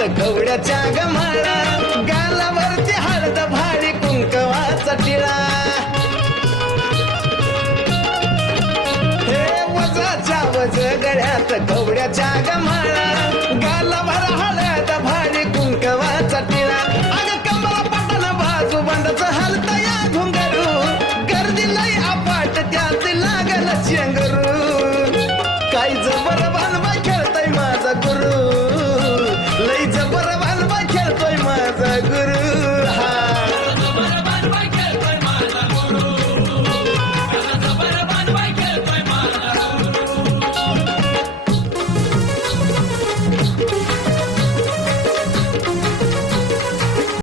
गळ्यात कवड्याच्या गमाळा, गालावरती हळद भारी कुंकवाचा टिळा. हे वजाच्या वज गळ्यात कवड्याच्या गमाळा,